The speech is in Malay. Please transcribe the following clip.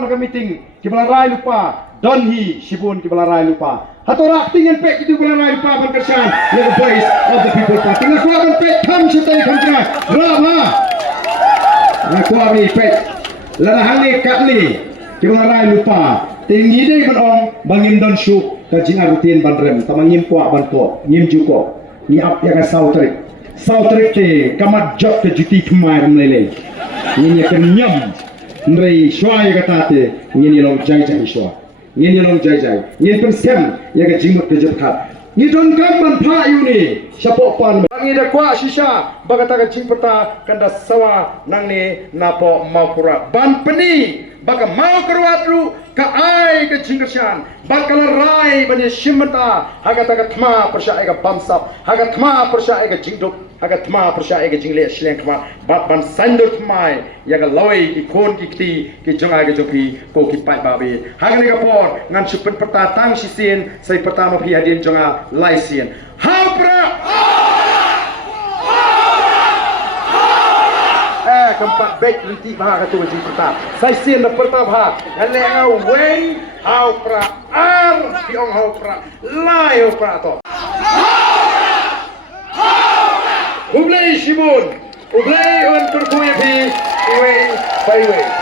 pan ka meeting kibalaray lupa Donhi Shibun kibalaray lupa hatorak tingin pe kitu kibalaray lupa ban kersan the voice of the people pa tingin ko ban pe tham sitai khamtra rama aku ami pe larahani katli kibalaray lupa tinggi dei ban ong bangim don shu ka jing arutin ban rem tamangim kwa ban ko ngim juko ni ap ya ka sautrik te kamat jok ke juti khmai mlele ni kan nyam ndrei shwai gatate ni long jai jai shwa ni long jai jai ni pen sem ya ga jimut ke jep khat ni don kam ban pha yu ni shapo pan ni da kwa shisha bagata ga jing pata kanda sawa nang ni napo maupura ban peni baga mau kerwatru ka ai ke jingkashan bakal rai bani shimata haga taga thma persha ega bamsap haga thma persha ega jingduk haga thma persha ega jingle shleng thma bat ban sandur thmai yaga lawai ki kon ki kti ki jonga ge jopi ko ki pai babe haga ne ga por ngan chupen pata tang sisien sai pata ma phi adin jonga laisien ha pra keempat baik nanti bahag tu wajib pertap. Saya sian dah pertap bahag. Hanya ngau weng hau pra ar piong hau pra lai hau pra to. Ublay Shibun, ublay on terkuya pi weng pai weng.